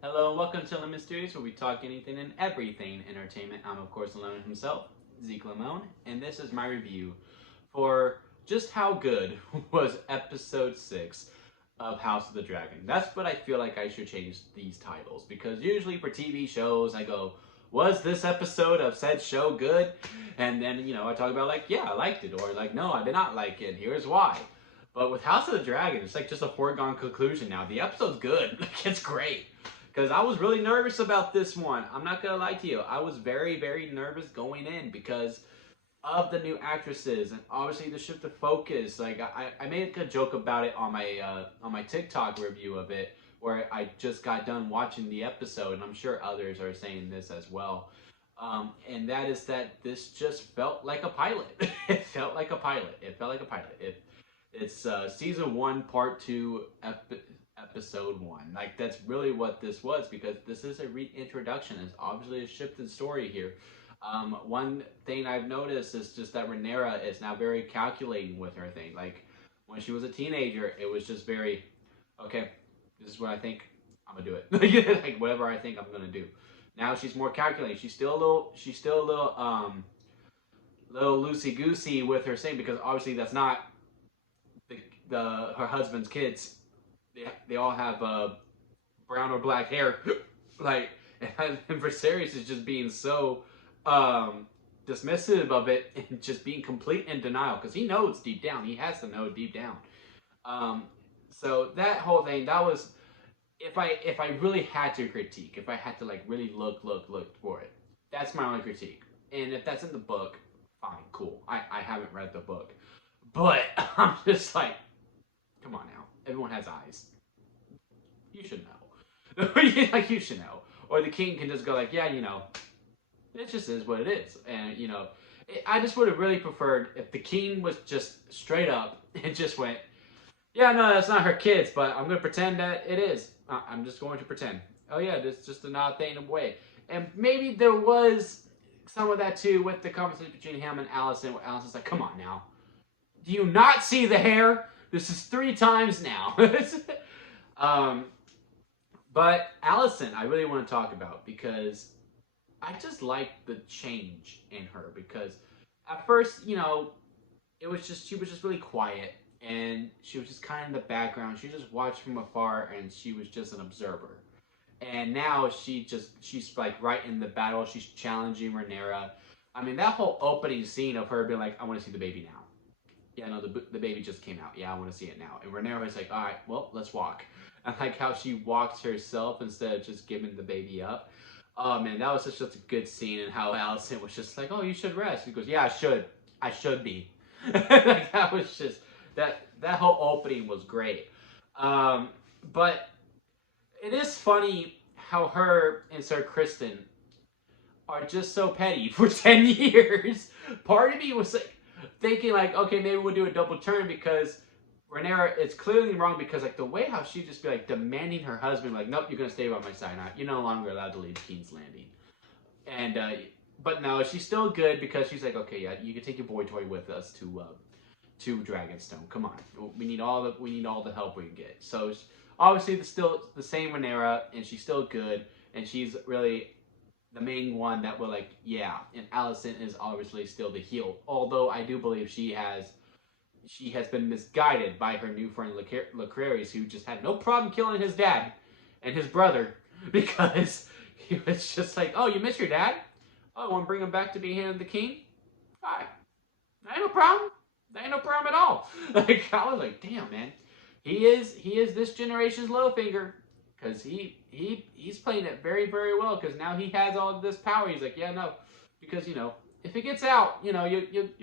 Hello and welcome to Lemon Studios, where we talk anything and everything entertainment. I'm of course Lemon himself, Zeke Lemon, and this is my review for just how good was episode 6 of House of the Dragon. That's what I feel like I should change these titles, because usually for TV shows I go, was this episode of said show good? And then, I talk about like, yeah, I liked it, or like, no, I did not like it, here's why. But with House of the Dragon, it's like just a foregone conclusion now. The episode's good. Like, it's great. Because I was really nervous about this one. I'm not gonna lie to you. I was very, very nervous going in because of the new actresses and obviously the shift of focus. Like I made a joke about it on my TikTok review of it, where I just got done watching the episode, and I'm sure others are saying this as well. And that is that this just felt like a pilot. It felt like a pilot. It felt like a pilot. It's season one, part two, episode one. Like that's really what this was, because this is a reintroduction. It's obviously a shifted story here. One thing I've noticed is just that Rhaenyra is now very calculating with her thing. Like when she was a teenager, it was just very, okay, this is what I think, I'm gonna do it. Like whatever I think, I'm gonna do. Now she's more calculating. She's still a little loosey goosey with her saying, because obviously that's not her husband's kids. They all have brown or black hair. Like, and Viserys is just being so dismissive of it and just being complete in denial, because he knows deep down. He has to know deep down. Um, so that whole thing, that was, if I really had to critique, if I had to like really look for it, that's my only critique. And if that's in the book, fine, cool. I haven't read the book, but I'm just like, come on now. Everyone has eyes. You should know. Like, you should know. Or the king can just go like, yeah, it just is what it is. And, I just would have really preferred if the king was just straight up and just went, yeah, no, that's not her kids, but I'm going to pretend that it is. I'm just going to pretend. Oh, yeah, it's just a nod thing away. And maybe there was some of that, too, with the conversation between him and Allison, where Allison's like, come on now. Do you not see the hair? This is 3 times now. um, but Allison, I really want to talk about, because I just like the change in her. Because at first, it was just, she was just really quiet, and she was just kind of in the background. She just watched from afar, and she was just an observer. And now she's like right in the battle. She's challenging Rhaenyra. I mean, that whole opening scene of her being like, I want to see the baby now. Yeah, no, the baby just came out. Yeah, I want to see it now. And Rhaenyra was like, all right, well, let's walk. And like how she walked herself instead of just giving the baby up. Oh man, that was such a good scene. And how Allison was just like, oh, you should rest. He goes, yeah, I should. I should be. Like that was just that whole opening was great. But it is funny how her and Sir Kristen are just so petty for 10 years. Part of me was like thinking like, okay, maybe we'll do a double turn, because Rhaenyra, it's clearly wrong, because like the way how she just be like demanding her husband, like, nope, you're gonna stay by my side. You're no longer allowed to leave King's Landing. And but no, she's still good, because she's like, okay, yeah, you can take your boy toy with us to Dragonstone. Come on, we need all the help we can get. So obviously, it's still the same Rhaenyra, and she's still good, and she's really the main one that will like, yeah. And Allison is obviously still the heel, although I do believe she has been misguided by her new friend Lecraris, who just had no problem killing his dad and his brother, because he was just like, oh, you miss your dad? Oh, I want to bring him back to be hand the king? All right, that ain't no problem. That ain't no problem at all. Like, I was like, damn, man, he is this generation's Littlefinger, because he's playing it very, very well, because now he has all this power. He's like, yeah, no, because if it gets out, you're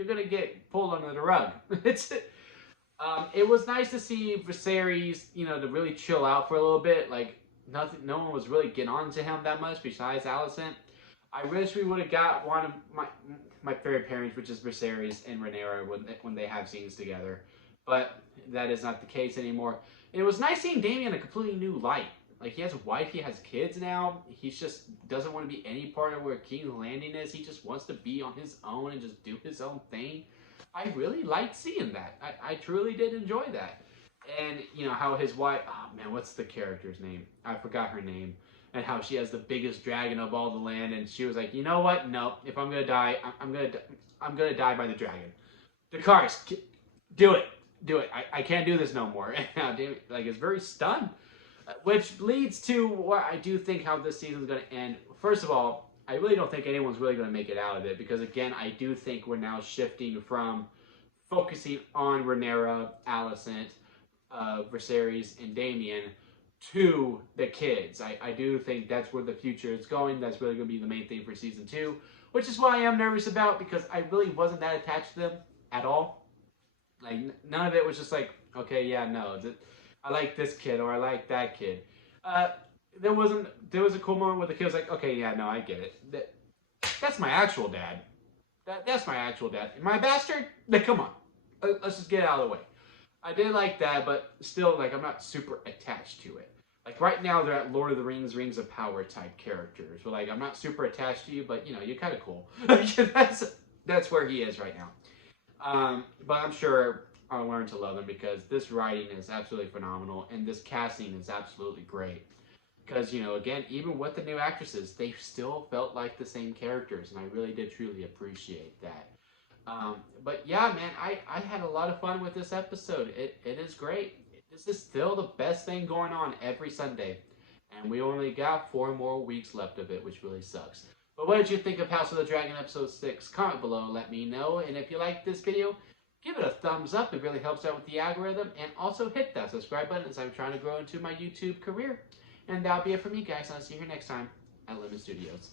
gonna get pulled under the rug. It was nice to see Viserys, to really chill out for a little bit. Like no one was really getting on to him that much besides Alicent. I wish we would have got one of my favorite pairings, which is Viserys and Rhaenyra, when they have scenes together. But that is not the case anymore. It was nice seeing Damian in a completely new light. Like, he has a wife, he has kids now. He just doesn't want to be any part of where King's Landing is. He just wants to be on his own and just do his own thing. I really liked seeing that. I truly did enjoy that. And you know how his wife, oh man, what's the character's name? I forgot her name. And how she has the biggest dragon of all the land, and she was like, you know what? No, if I'm gonna die, I'm gonna die by the dragon. The cars, do it, do it. I can't do this no more. And like it's very stunned, which leads to what I do think how this season is gonna end. First of all, I really don't think anyone's really gonna make it out of it because again, I do think we're now shifting from focusing on Rhaenyra, Alicent, Viserys, and Damian to the kids. I do think that's where the future is going. That's really going to be the main thing for season 2, which is why I am nervous about because I really wasn't that attached to them at all. Like none of it was just like, okay, yeah, no, I like this kid or I like that kid. There was a cool moment where the kid was like, okay, yeah, no, I get it. That's my actual dad. That's my actual dad. My bastard? Come on, let's just get it out of the way. I did like that, but still, like, I'm not super attached to it. Like, right now, they're at Lord of the Rings, Rings of Power type characters. But, like, I'm not super attached to you, but, you know, you're kind of cool. That's where he is right now. But I'm sure I'll learn to love him because this writing is absolutely phenomenal, and this casting is absolutely great. Because, you know, again, even with the new actresses, they still felt like the same characters, and I really did truly appreciate that. But yeah, man, I had a lot of fun with this episode. It is great. This is still the best thing going on every Sunday. And we only got 4 more weeks left of it, which really sucks. But what did you think of House of the Dragon Episode 6? Comment below, let me know. And if you liked this video, give it a thumbs up. It really helps out with the algorithm. And also hit that subscribe button as I'm trying to grow into my YouTube career. And that'll be it for me, guys. I'll see you here next time at Lemon Studios.